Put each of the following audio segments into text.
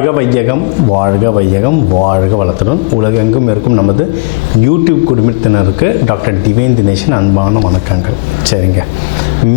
வாழ்க வையகம் வாழ்க வளத்துடன் உலகெங்கும் இருக்கும் நமது யூடியூப் குடும்பத்தினருக்கு டாக்டர் டிவைன் தினேஷன் அன்பான வணக்கங்கள். சரிங்க,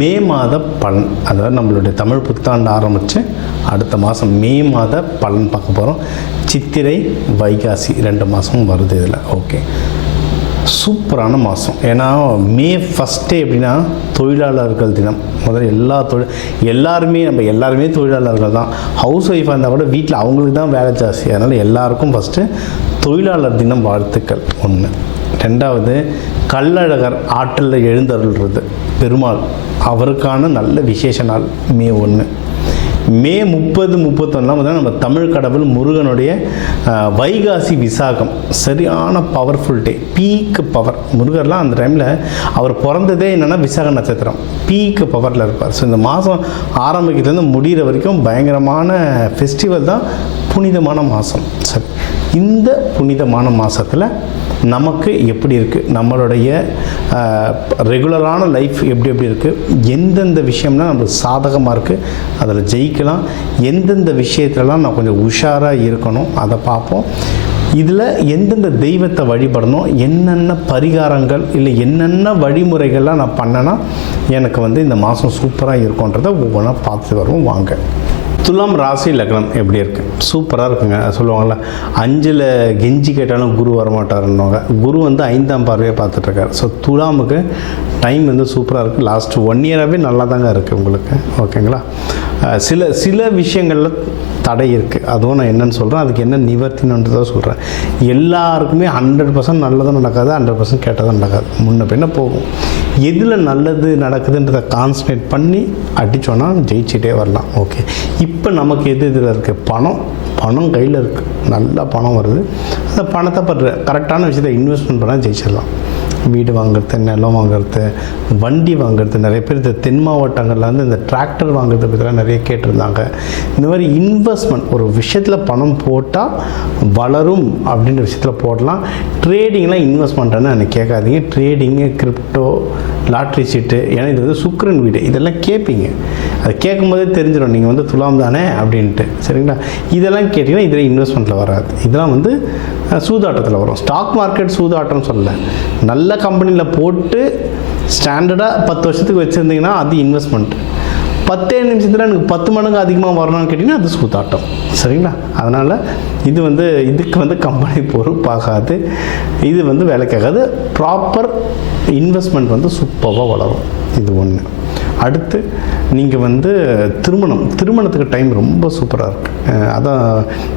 மே மாத பலன், அதாவது நம்மளுடைய தமிழ் புத்தாண்டு ஆரம்பித்து அடுத்த மாதம் மே மாத பலன் பார்க்க போகிறோம். சித்திரை வைகாசி 2 மாதமும் வருது இதில். ஓகே, சூப்பரான மாதம். ஏன்னா மே ஃபஸ்ட்டே எப்படின்னா தொழிலாளர்கள் தினம். முதல்ல எல்லாருமே தொழிலாளர்கள் தான். ஹவுஸ் ஒய்ஃபாக இருந்தால் கூட வீட்டில் அவங்களுக்கு தான் வேலை ஜாஸ்தி. அதனால் எல்லாருக்கும் ஃபஸ்ட்டு தொழிலாளர் தினம் வாழ்த்துக்கள் 1. 2வது கள்ளழகர் ஆற்றில் எழுந்தருள்றது பெருமாள், அவருக்கான நல்ல விசேஷ நாள் மே 1. மே 30, 31 நம்ம தமிழ் கடவுள் முருகனுடைய வைகாசி விசாகம், சரியான பவர்ஃபுல் டே, பீக் பவர். முருகர்லாம் அந்த டைமில் அவர் பிறந்ததே என்னென்னா விசாக நட்சத்திரம், பீக் பவரில் இருப்பார். ஸோ இந்த மாதம் ஆரம்பிக்கிறதுலேருந்து முடிகிற வரைக்கும் பயங்கரமான ஃபெஸ்டிவல் தான், புனிதமான மாதம். சரி, இந்த புனிதமான மாதத்தில் நமக்கு எப்படி இருக்குது, நம்மளுடைய ரெகுலரான லைஃப் எப்படி இருக்குது, எந்தெந்த விஷயம்னா நம்மளுக்கு சாதகமாக இருக்குது, அதில் ஜெயிக்கலாம், எந்தெந்த விஷயத்துலலாம் நான் கொஞ்சம் உஷாராக இருக்கணும் அதை பார்ப்போம். இதில் எந்தெந்த தெய்வத்தை வழிபடணும், என்னென்ன பரிகாரங்கள் இல்லை என்னென்ன வழிமுறைகள்லாம் நான் பண்ணேன்னா எனக்கு இந்த மாதம் சூப்பராக இருக்குன்றதை ஒவ்வொன்றா பார்த்து வருவோம். வாங்க. துலாம் ராசி லக்னம் எப்படி இருக்குது? சூப்பராக இருக்குங்க. சொல்லுவாங்கள்ல, 5ல் கெஞ்சி கேட்டாலும் குரு வரமாட்டாருன்னுவாங்க. குரு 5ஆம் பார்வையாக பார்த்துட்ருக்காரு. ஸோ துலாமுக்கு டைம் சூப்பராக இருக்குது. லாஸ்ட் 1 இயராகவே நல்லா தாங்க இருக்குது உங்களுக்கு. ஓகேங்களா? சில விஷயங்களில் தடை இருக்குது, அதுவும் நான் என்னென்னு சொல்கிறேன், அதுக்கு என்ன நிவர்த்தினன்றதை சொல்கிறேன். எல்லாருக்குமே 100% நல்லதும் நடக்காது, 100% கேட்டதும் நடக்காது, முன்ன பின்ன போகும். எதில் நல்லது நடக்குதுன்றதை கான்சன்ட்ரேட் பண்ணி அடித்தோன்னா ஜெயிச்சிட்டே வரலாம். ஓகே, இப்போ நமக்கு இதில் இருக்குது, பணம் கையில் இருக்குது, நல்லா பணம் வருது. அந்த பணத்தை கரெக்டான விஷயத்தை இன்வெஸ்ட்மெண்ட் பண்ணால் ஜெயிச்சிடலாம். வீடு வாங்குறது, நிலம் வாங்குறது, வண்டி வாங்குறது. நிறைய பேர் இந்த தென் மாவட்டங்களில் இந்த டிராக்டர் வாங்குறத பற்றிலாம் நிறைய கேட்டிருந்தாங்க. இந்த மாதிரி இன்வெஸ்ட்மெண்ட், ஒரு விஷயத்தில் பணம் போட்டால் வளரும் அப்படின்ற விஷயத்தில் போடலாம். ட்ரேடிங்லாம் இன்வெஸ்ட்மெண்ட்டுன்னு எனக்கு கேட்காதீங்க. ட்ரேடிங்கு, கிரிப்டோ, லாட்ரி சீட்டு, ஏன்னா இது சுக்கிரன் வீடு, இதெல்லாம் கேட்பீங்க. அதை கேட்கும்போதே தெரிஞ்சிடும் நீங்கள் துலாம் தானே அப்படின்ட்டு. சரிங்களா? இதெல்லாம் கேட்டிங்கன்னா இதில் இன்வெஸ்ட்மெண்ட்டில் வராது. இதெல்லாம் சூதாட்டத்தில் வரும். ஸ்டாக் மார்க்கெட் சூதாட்டம்னு சொல்லலை, நல்ல கம்பெனியில் போட்டு ஸ்டாண்டர்டாக 10 வருஷத்துக்கு வச்சுருந்தீங்கன்னா அது இன்வெஸ்ட்மெண்ட். 10 நிமிஷத்தில் எனக்கு 10 மடங்கு அதிகமாக வரணும்னு கேட்டிங்கன்னா அது சூதாட்டம். சரிங்களா? அதனால் இதுக்கு கம்பெனி பொறுப்பாகாது, இது வேலைக்காகாது. ப்ராப்பர் இன்வெஸ்ட்மெண்ட் சூப்பராக வளரும். இது 1. அடுத்து நீங்கள் திருமணத்துக்கு டைம் ரொம்ப சூப்பராக இருக்குது. அதான்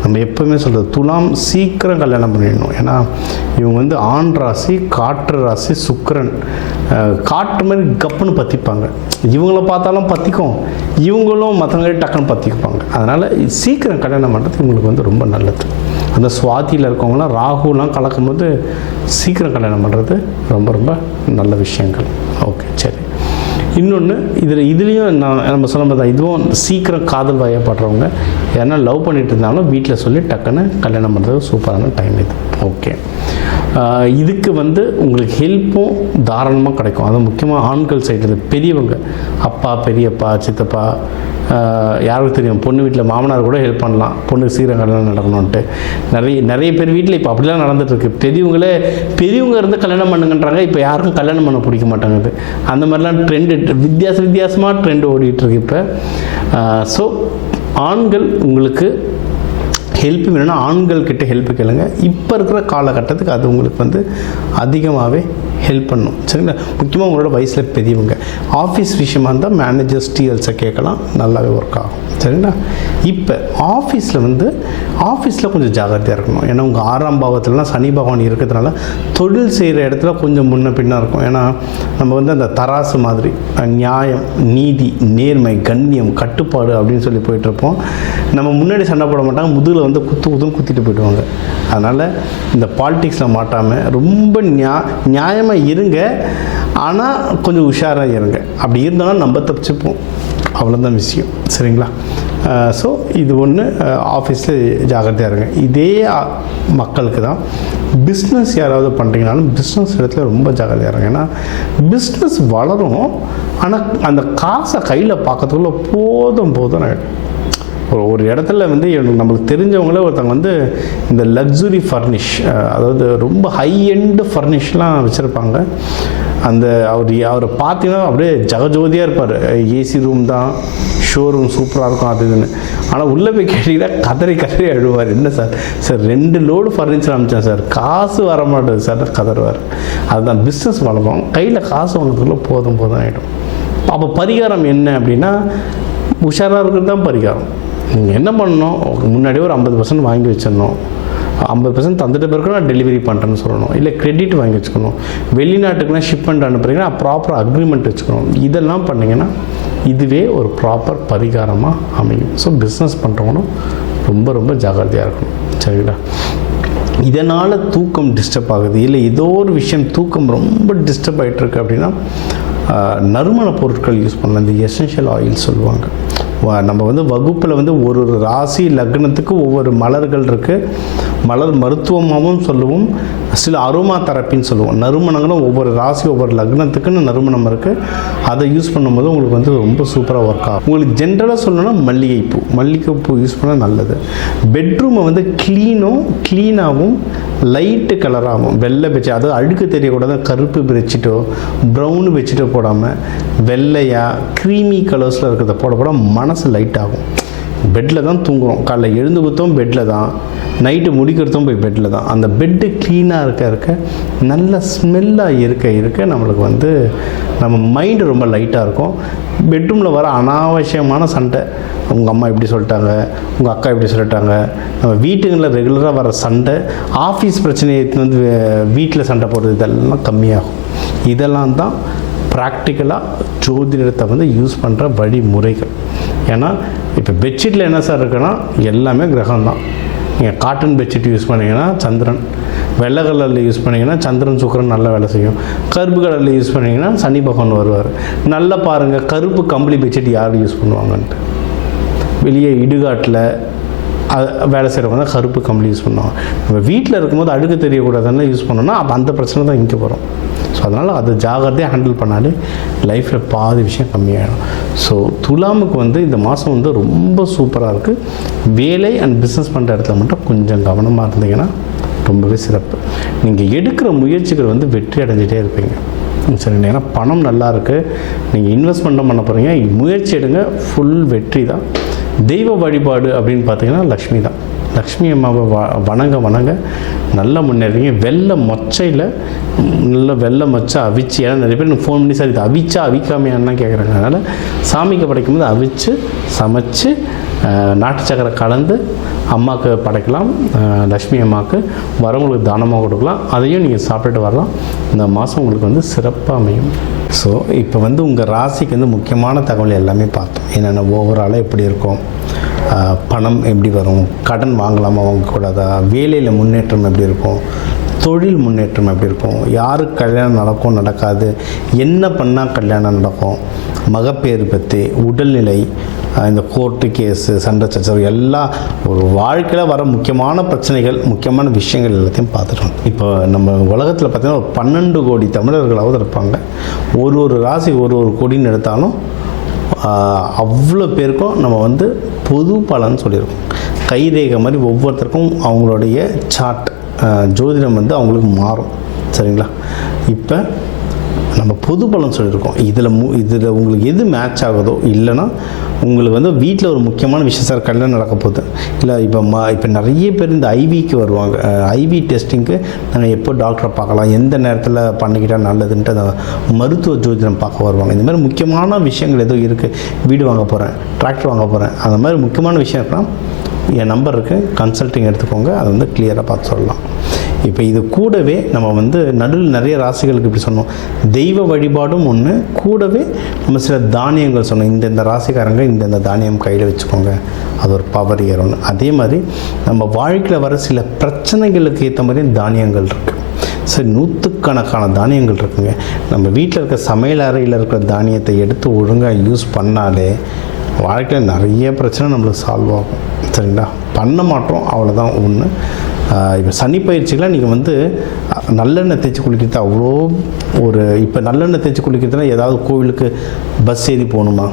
நம்ம எப்போவுமே சொல்கிறது, துலாம் சீக்கிரம் கல்யாணம் பண்ணிடணும். ஏன்னா இவங்க ஆண் ராசி, காற்று ராசி, சுக்கிரன். காற்று மாதிரி கப்புன்னு பற்றிப்பாங்க. இவங்கள பார்த்தாலும் பற்றிக்கும், இவங்களும் மற்றவங்களே டக்குன்னு பற்றிக்குப்பாங்க. அதனால் சீக்கிரம் கல்யாணம் பண்ணுறது இவங்களுக்கு ரொம்ப நல்லது. அந்த சுவாதியில் இருக்கவங்களாம் ராகுலாம் கலக்கும்போது சீக்கிரம் கல்யாணம் பண்ணுறது ரொம்ப ரொம்ப நல்ல விஷயங்கள். ஓகே, சரி. இன்னொன்று இதுலேயும் நம்ம சொல்லும்போது தான், இதுவும் சீக்கிரம் காதல் வயப்படுறவங்க, ஏன்னா லவ் பண்ணிட்டு இருந்தாலும் வீட்டில் சொல்லி டக்குன்னு கல்யாணம் பண்ணுறது சூப்பரான டைம் இது. ஓகே, இதுக்கு உங்களுக்கு ஹெல்ப்பும் தாராளமாக கிடைக்கும். அதுவும் முக்கியமாக ஆண்கள் சைடில் பெரியவங்க, அப்பா, பெரியப்பா, சித்தப்பா, யாருக்கும் தெரியும், பொண்ணு வீட்டில் மாமனார் கூட ஹெல்ப் பண்ணலாம், பொண்ணுக்கு சீக்கிரம் கல்யாணம் நடக்கணுன்ட்டு. நிறைய பேர் வீட்டில் இப்போ அப்படிலாம் நடந்துகிட்ருக்கு. பெரியவங்க கல்யாணம் பண்ணுங்கன்றாங்க. இப்போ யாருக்கும் கல்யாணம் பண்ண பிடிக்க மாட்டாங்குது. அந்த மாதிரிலாம் ட்ரெண்டு வித்தியாசமாக ட்ரெண்டு ஓடிட்டுருக்கு இப்போ. ஸோ ஆண்கள் உங்களுக்கு ஹெல்ப் வேணும்னா ஆண்கள்கிட்ட ஹெல்ப்பு கேளுங்க. இப்போ இருக்கிற காலகட்டத்துக்கு அது உங்களுக்கு அதிகமாகவே ஹெல்ப் பண்ணும். சரிங்களா? முக்கியமாக உங்களோட வயசில் பெரியவங்க, ஆஃபீஸ் விஷயமா இருந்தால் மேனேஜர்ஸ், டிஎல்ஸை கேட்கலாம், நல்லாவே ஒர்க் ஆகும். சரிங்களா? இப்போ ஆஃபீஸில் கொஞ்சம் ஜாகிரதையாக இருக்கணும். ஏன்னா உங்கள் 6ஆம் பாவத்திலலாம் சனி பகவான் இருக்கிறதுனால தொழில் செய்கிற இடத்துல கொஞ்சம் முன்ன பின்னா இருக்கும். ஏன்னா நம்ம அந்த தராசு மாதிரி நியாயம், நீதி, நேர்மை, கண்ணியம், கட்டுப்பாடு அப்படின்னு சொல்லி போயிட்டுருப்போம். நம்ம முன்னாடி சண்டை போட மாட்டாங்க, முதுகில் குத்துன்னு குத்திட்டு போயிடுவாங்க. அதனால் இந்த பாலிடிக்ஸில் மாட்டாமல் ரொம்ப நியாயமாக இருங்க, ஆனால் கொஞ்சம் உஷாராக இருங்க. அப்படி இருந்தாலும் நம்ம தப்பிச்சுப்போம், அவ்வளோதான் விஷயம். சரிங்களா? ஸோ இது ஒன்று, ஆஃபீஸில் ஜாகிரதையாக இருங்க. இதே மக்களுக்கு தான் பிஸ்னஸ் யாராவது பண்ணுறீங்கனாலும் பிஸ்னஸ் இடத்துல ரொம்ப ஜாகிரதையாக இருங்க. ஏன்னா பிஸ்னஸ் வளரும், ஆனால் அந்த காசை கையில் பார்க்கறதுக்குள்ள போதும் ஆகிடும். ஒரு இடத்துல வந்து நம்மளுக்கு தெரிஞ்சவங்களே ஒருத்தவங்க வந்து இந்த லக்ஸுரி ஃபர்னிஷ், அதாவது ரொம்ப ஹை எண்டு ஃபர்னிஷ்லாம் வச்சுருப்பாங்க. அவரை பார்த்தீங்கன்னா அப்படியே ஜகஜோதியாக இருப்பார். ஏசி ரூம் தான், ஷோரூம் சூப்பராக இருக்கும் அது இதுன்னு. ஆனால் உள்ளே போய் கேட்டிங்கன்னா கதறி அழுவார். என்ன சார் 2 லோடு ஃபர்னிச்சர் அனுப்பிச்சேன் சார், காசு வர மாட்டேது சார் கதறுவார். அதுதான் பிஸ்னஸ் வளரும், கையில் காசு வாங்குறதுக்குள்ள போதும் ஆகிடும். அப்போ பரிகாரம் என்ன அப்படின்னா, உஷாராக இருக்கிறது தான் பரிகாரம். நீங்கள் என்ன பண்ணணும், முன்னாடியே ஒரு 50% வாங்கி வச்சிடணும். 50% தந்துட்டு பிறகு நான் டெலிவரி பண்ணுறேன்னு சொல்லணும். இல்லை கிரெடிட் வாங்கி வச்சுக்கணும். வெளிநாட்டுக்குலாம் ஷிப்மெண்ட் அனுப்புறீங்கன்னா ப்ராப்பர் அக்ரிமெண்ட் வச்சுக்கணும். இதெல்லாம் பண்ணிங்கன்னா இதுவே ஒரு ப்ராப்பர் பரிகாரமாக அமையும். ஸோ பிஸ்னஸ் பண்ணுறவங்களும் ரொம்ப ஜாக்கிரதையாக இருக்கணும். சரிங்களா? இதனால் தூக்கம் டிஸ்டர்ப் ஆகுது, இல்லை ஏதோ ஒரு விஷயம் தூக்கம் ரொம்ப டிஸ்டர்ப் ஆகிட்டுருக்கு அப்படின்னா நறுமண பொருட்கள் யூஸ் பண்ணலாம். இந்த எசென்ஷியல் ஆயில் சொல்லுவாங்க. நம்ம வந்து வகுப்பில் வந்து ஒரு ராசி லக்னத்துக்கு ஒவ்வொரு மலர்கள் இருக்குது. மலர் மருத்துவமாகவும் சொல்லுவோம், சில அரோமா தெரப்பின்னு சொல்லுவோம். நறுமணங்களும் ஒவ்வொரு ராசி ஒவ்வொரு லக்னத்துக்குன்னு நறுமணம் இருக்குது. அதை யூஸ் பண்ணும்போது உங்களுக்கு வந்து ரொம்ப சூப்பராக ஒர்க் ஆகும். உங்களுக்கு ஜென்ரலாக சொல்லணும்னா மல்லிகைப்பூ யூஸ் பண்ணால் நல்லது. பெட்ரூமை வந்து க்ளீனாகவும் லைட்டு கலராகவும், வெள்ளை பெட்ஷீட், அதாவது அழுக்கு தெரியக்கூடாது, கருப்பு பெட்ஷீட்டோ ப்ரௌனு பெட்ஷீட்டோ போடாமல் வெள்ளையாக க்ரீமி கலர்ஸில் இருக்கிறத போட மனசு லைட் ஆகும். பெட்டில் தான் தூங்குகிறோம், காலைல எழுந்து கொடுத்தோம் பெட்டில் தான், நைட்டு முடிக்கிறதும் போய் பெட்டில் தான். அந்த பெட்டு க்ளீனாக இருக்க நல்ல ஸ்மெல்லாக இருக்க நம்மளுக்கு வந்து நம்ம மைண்டு ரொம்ப லைட்டாக இருக்கும். பெட்ரூமில் வர அனாவசியமான சண்டை, உங்கள் அம்மா இப்படி சொல்லிட்டாங்க, உங்கள் அக்கா இப்படி சொல்லிட்டாங்க, நம்ம வீட்டுங்களில் ரெகுலராக வர சண்டை, ஆஃபீஸ் பிரச்சனையை வந்து வீட்டில் சண்டை போடுறது, இதெல்லாம் கம்மியாகும். இதெல்லாம் தான் ப்ராக்டிக்கலாக ஜோதிடத்தை வந்து யூஸ் பண்ணுற வழிமுறைகள். ஏன்னா இப்போ பெட்ஷீட்டில் என்ன சார் இருக்குன்னா எல்லாமே கிரகம் தான். நீங்கள் காட்டன் பெட்ஷீட் யூஸ் பண்ணிங்கன்னா சந்திரன், வெள்ளை கலரில் யூஸ் பண்ணிங்கன்னா சந்திரன் சுக்கிரன் நல்ல வேலை செய்யும். கருப்பு கலரில் யூஸ் பண்ணிங்கன்னா சனி பகவான் வருவார். நல்லா பாருங்கள், கருப்பு கம்பளி பெட்ஷீட் யார் யூஸ் பண்ணுவாங்கன்ட்டு. வெளியே இடுகாட்டில் வேலை செய்கிறவங்க தான் கருப்பு கம்பளி யூஸ் பண்ணுவாங்க. நம்ம வீட்டில் இருக்கும்போது அழுக்கு தெரியக்கூடாதுன்னு யூஸ் பண்ணோன்னா அப்போ அந்த பிரச்சனை தான் இங்கே வரும். ஸோ அதனால் அதை ஜாகிரதையாக ஹேண்டில் பண்ணாலே லைஃப்பில் பாதி விஷயம் கம்மியாகிடும். ஸோ துலாமுக்கு வந்து இந்த மாதம் வந்து ரொம்ப சூப்பராக இருக்குது. வேலை அண்ட் பிஸ்னஸ் பண்ணுற இடத்துல மட்டும் கொஞ்சம் கவனமாக இருந்தீங்கன்னா ரொம்பவே சிறப்பு. நீங்கள் எடுக்கிற முயற்சிகள் வந்து வெற்றி அடைஞ்சிட்டே இருப்பீங்க. சரிங்க, ஏன்னா பணம் நல்லா இருக்குது, நீங்கள் இன்வெஸ்ட்மெண்ட்டும் பண்ண போகிறீங்க, முயற்சி எடுங்க, ஃபுல் வெற்றி தான். தெய்வ வழிபாடு அப்படின்னு பார்த்தீங்கன்னா லக்ஷ்மி தான். லக்ஷ்மி அம்மாவை வணங்க நல்லா முன்னேறீங்க. வெள்ளை மொச்சையில் நல்ல வெள்ளை மொச்சை அவிச்சு, ஏன்னா நிறைய பேர் எனக்கு ஃபோன் பண்ணி சார் இது அவிச்சா அவிக்காமையான்னு கேட்குறாங்க. அதனால் சாமிக்கு படைக்கும்போது அவிச்சு சமைச்சு நாட்டு சக்கரை கலந்து அம்மாவுக்கு படைக்கலாம். லக்ஷ்மி அம்மாவுக்கு வரவங்களுக்கு தானமாக கொடுக்கலாம். அதையும் நீங்கள் சாப்பிட்டுட்டு வரலாம். இந்த மாதம் உங்களுக்கு வந்து சிறப்பாக அமையும். ஸோ இப்போ வந்து உங்கள் ராசிக்கு வந்து முக்கியமான தகவல் எல்லாமே பார்த்தோம். என்னென்ன ஓவராலாக எப்படி இருக்கும், பணம் எப்படி வரும், கடன் வாங்கலாமா வாங்கக்கூடாதா, வேலையில் முன்னேற்றம் எப்படி இருக்கும், தொழில் முன்னேற்றம் எப்படி இருக்கும், யாருக்கு கல்யாணம் நடக்கும் நடக்காது, என்ன பண்ணால் கல்யாணம் நடக்கும், மகப்பேறு பற்றி, உடல்நிலை, இந்த கோர்ட்டு கேஸு சண்டை சச்சரவு எல்லாம் ஒரு வாழ்க்கையில் வர முக்கியமான பிரச்சனைகள், முக்கியமான விஷயங்கள் எல்லாத்தையும் பார்த்துட்டோம். இப்போ நம்ம உலகத்தில் பார்த்திங்கன்னா ஒரு 12 கோடி தமிழர்களாவது இருப்பாங்க. ஒரு ராசி ஒரு கோடின்னு எடுத்தாலும் அவ்வளோ பேருக்கும் நம்ம வந்து பொது பலன் சொல்லியிருக்கோம். கைரேகை மாதிரி ஒவ்வொருத்தருக்கும் அவங்களுடைய சார்ட் ஜோதிடம் வந்து அவங்களுக்கு மாறும். சரிங்களா? இப்போ நம்ம பொது பலன் சொல்லியிருக்கோம். இதில் உங்களுக்கு எது மேட்ச் ஆகுதோ, இல்லைன்னா உங்களுக்கு வந்து வீட்டில் ஒரு முக்கியமான விஷயம் சார் கல்யாணம் நடக்க போகுது, இல்லை இப்போ நிறைய பேர் இந்த ஐவிக்கு வருவாங்க. ஐவி டெஸ்டிங்க்கு நாங்கள் எப்போ டாக்டரை பார்க்கலாம், எந்த நேரத்தில் பண்ணிக்கிட்டால் நல்லதுன்ட்டு அந்த மருத்துவ ஜோதிடம் பார்க்க வருவாங்க. இந்த மாதிரி முக்கியமான விஷயங்கள் ஏதோ இருக்குது, வீடு வாங்க போகிறேன், டிராக்டர் வாங்க போகிறேன், அந்த மாதிரி முக்கியமான விஷயம் இருக்குன்னா என் நம்பர் இருக்குது, கன்சல்ட்டிங் எடுத்துக்கோங்க, அதை வந்து கிளியராக பார்த்து சொல்லலாம். இப்போ இது கூடவே நம்ம வந்து நடுவில் நிறைய ராசிகளுக்கு இப்படி சொன்னோம், தெய்வ வழிபாடும் ஒன்று, கூடவே நம்ம சில தானியங்கள் சொன்னோம். இந்தந்த ராசிக்காரங்க இந்தந்த தானியம் கையில் வச்சுக்கோங்க, அது ஒரு பவர் ஏறும்னு. அதே மாதிரி நம்ம வாழ்க்கையில் வர சில பிரச்சனைகளுக்கு ஏற்ற மாதிரி தானியங்கள் இருக்குது. சரி, நூற்றுக்கணக்கான தானியங்கள் இருக்குங்க. நம்ம வீட்டில் இருக்க சமையல் அறையில் இருக்கிற தானியத்தை எடுத்து ஒழுங்காக யூஸ் பண்ணாலே வாழ்க்கையில் நிறைய பிரச்சனை நம்மளுக்கு சால்வ் ஆகும். சரிங்களா? பண்ண மாட்டோம், அவ்வளோதான் ஒன்று. இப்போ சனி பயிற்சிக்கெலாம் நீங்கள் வந்து நல்லெண்ணெய் தேய்ச்சி குளிக்கிறது அவ்வளோ இப்போ நல்லெண்ணெய் தேய்ச்சி குளிக்கிறதுனா ஏதாவது கோவிலுக்கு பஸ் ஏறி போகணுமா?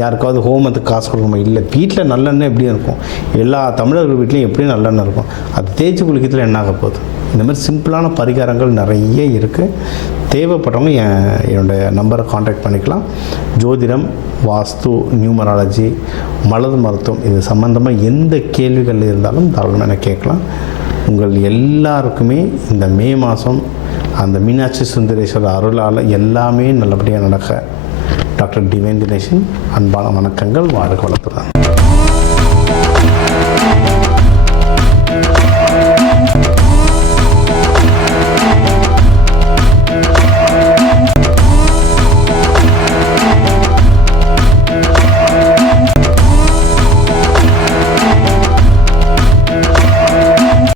யாருக்காவது ஹோமத்துக்கு காசு கொடுக்கணுமா? இல்லை, வீட்டில் நல்லெண்ணெய் எப்படியும் இருக்கும், எல்லா தமிழர்கள் வீட்லேயும் எப்படியும் நல்லெண்ணெய் இருக்கும். அது தேய்ச்சி குளிக்கிறதுல என்ன ஆக போகுது? இந்த மாதிரி சிம்பிளான பரிகாரங்கள் நிறைய இருக்குது. தேவைப்பட்டவங்க என்னுடைய நம்பரை காண்டாக்ட் பண்ணிக்கலாம். ஜோதிடம், வாஸ்து, நியூமராலஜி, மலர் மருத்துவம் இது சம்மந்தமாக எந்த கேள்விகள் இருந்தாலும் தாராளமாக எனக்கு கேட்கலாம். உங்கள் எல்லாருக்குமே இந்த மே மாதம் அந்த மீனாட்சி சுந்தரேஸ்வரர் அருளால் எல்லாமே நல்லபடியாக நடக்க டாக்டர் டிவைன் தினேஷன் அன்பான வணக்கங்கள். வாழ்க வளத்துடன்.